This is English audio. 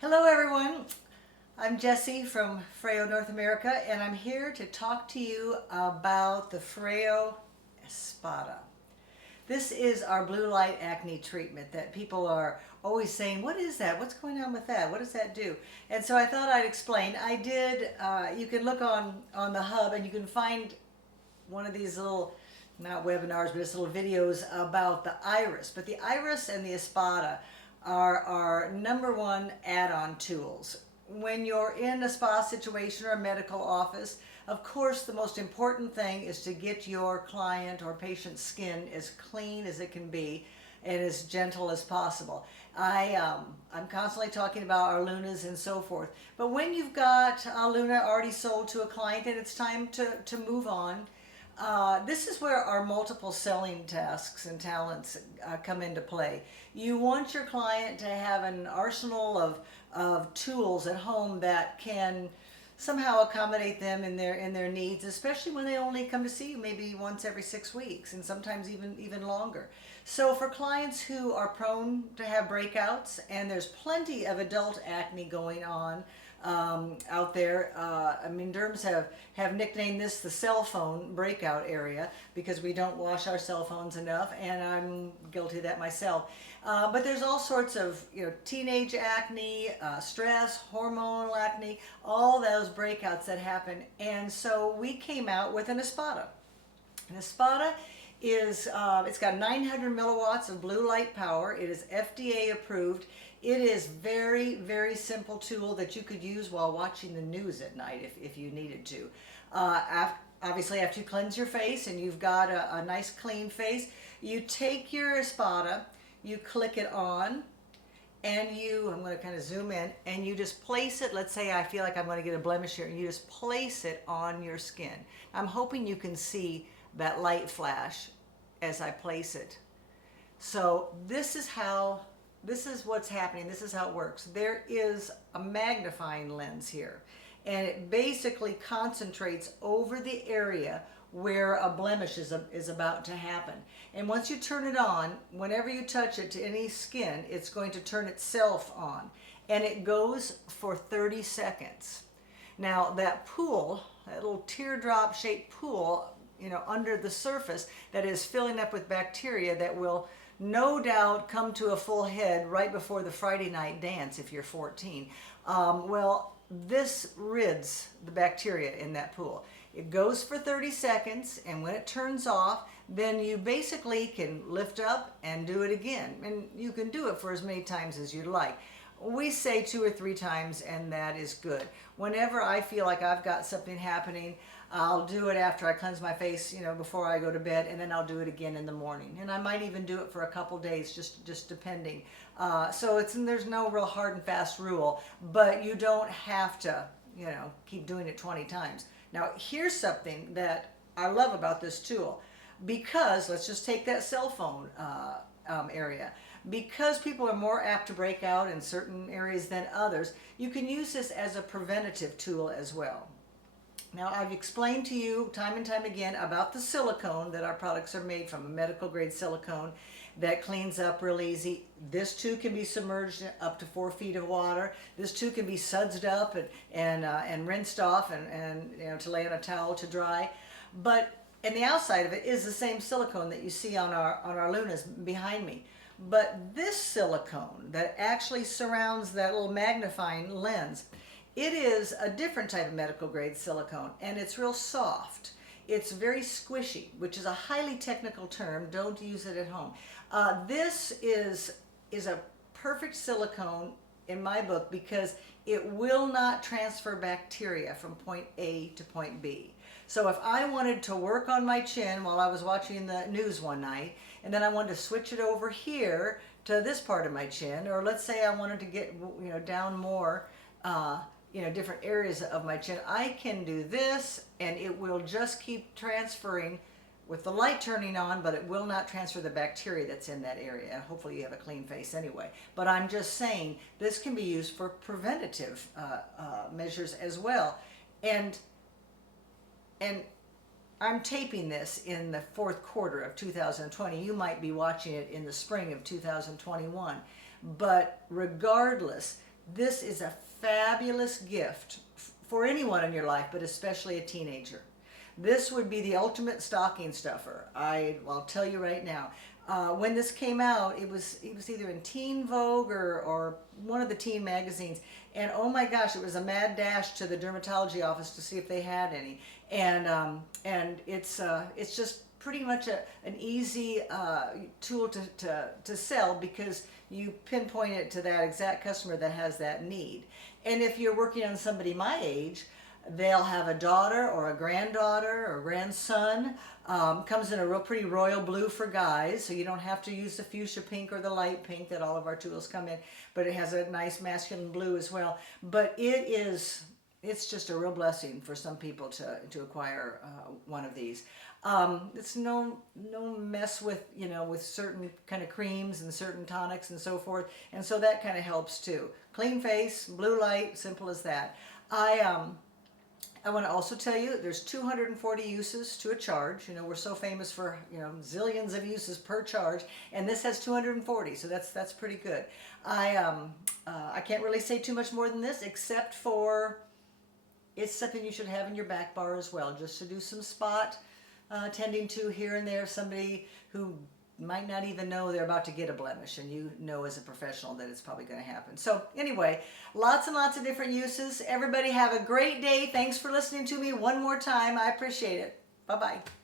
Hello everyone, I'm Jessie from FOREO North America, and I'm here to talk to you about the FOREO ESPADA. This is our blue light acne treatment that people are always saying, what is that? What's going on with that? What does that do? And so I thought I'd explain. I did, you can look on the hub and you can find one of these little, not webinars, but it's little videos about the iris. But the iris and the espada are our number one add-on tools. When you're in a spa situation or a medical office, of course the most important thing is to get your client or patient's skin as clean as it can be and as gentle as possible. I'm constantly talking about our Lunas and so forth, but when you've got a Luna already sold to a client and it's time to move on, this is where our multiple selling tasks and talents come into play. You want your client to have an arsenal of tools at home that can somehow accommodate them in their needs, especially when they only come to see you maybe once every 6 weeks and sometimes even longer. So for clients who are prone to have breakouts, and there's plenty of adult acne going on out there. Derms have nicknamed this the cell phone breakout area because we don't wash our cell phones enough, and I'm guilty of that myself. But there's all sorts of teenage acne, stress, hormonal acne, all those breakouts that happen. And so we came out with an espada. An espada is, it's got 900 milliwatts of blue light power. It is FDA approved. It is very, very simple tool that you could use while watching the news at night if you needed to. Obviously, after you cleanse your face and you've got a nice clean face, you take your espada, you click it on, and I'm going to kind of zoom in, and you just place it. Let's say I feel like I'm going to get a blemish here, and you just place it on your skin. I'm hoping you can see that light flash as I place it. So this is what's happening. This is how it works. There is a magnifying lens here, and it basically concentrates over the area where a blemish is about to happen. And once you turn it on, whenever you touch it to any skin, it's going to turn itself on, and it goes for 30 seconds. Now that pool, that little teardrop shaped pool, under the surface that is filling up with bacteria that will no doubt come to a full head right before the Friday night dance if you're 14. Well, this rids the bacteria in that pool. It goes for 30 seconds, and when it turns off, then you basically can lift up and do it again. And you can do it for as many times as you'd like. We say 2 or 3 times, and that is good. Whenever I feel like I've got something happening, I'll do it after I cleanse my face, before I go to bed, and then I'll do it again in the morning. And I might even do it for a couple days, just depending. So there's no real hard and fast rule, but you don't have to, keep doing it 20 times. Now, here's something that I love about this tool, because let's just take that cell phone area. Because people are more apt to break out in certain areas than others, you can use this as a preventative tool as well. Now, I've explained to you time and time again about the silicone that our products are made from, a medical grade silicone that cleans up real easy. This too can be submerged in up to 4 feet of water. This too can be sudsed up and rinsed off and to lay on a towel to dry. And the outside of it is the same silicone that you see on our Lunas behind me. But this silicone that actually surrounds that little magnifying lens, it is a different type of medical grade silicone, and it's real soft. It's very squishy, which is a highly technical term. Don't use it at home. This is a perfect silicone in my book because it will not transfer bacteria from point A to point B. So if I wanted to work on my chin while I was watching the news one night, and then I wanted to switch it over here to this part of my chin, or let's say I wanted to get down more different areas of my chin, I can do this, and it will just keep transferring with the light turning on, but it will not transfer the bacteria that's in that area. Hopefully you have a clean face anyway. But I'm just saying this can be used for preventative measures as well. And I'm taping this in the 4th quarter of 2020. You might be watching it in the spring of 2021. But regardless, This is a fabulous gift for anyone in your life, but especially a teenager. This would be the ultimate stocking stuffer. I'll tell you right now. When this came out, it was either in Teen Vogue or one of the teen magazines, and oh my gosh, it was a mad dash to the dermatology office to see if they had any, and it's just pretty much an easy tool to sell, because you pinpoint it to that exact customer that has that need. And if you're working on somebody my age, they'll have a daughter or a granddaughter or grandson. Comes in a real pretty royal blue for guys, so you don't have to use the fuchsia pink or the light pink that all of our tools come in, but it has a nice masculine blue as well. But it's just a real blessing for some people to acquire one of these. It's no mess with, with certain kind of creams and certain tonics and so forth, and so that kind of helps too. Clean face, blue light, simple as that. I want to also tell you there's 240 uses to a charge. We're so famous for, zillions of uses per charge, and this has 240, so that's pretty good. I can't really say too much more than this, except for it's something you should have in your back bar as well, just to do some spot tending to here and there. Somebody who might not even know they're about to get a blemish, and you know as a professional that it's probably going to happen. So anyway, lots and lots of different uses. Everybody have a great day. Thanks for listening to me one more time. I appreciate it. Bye-bye.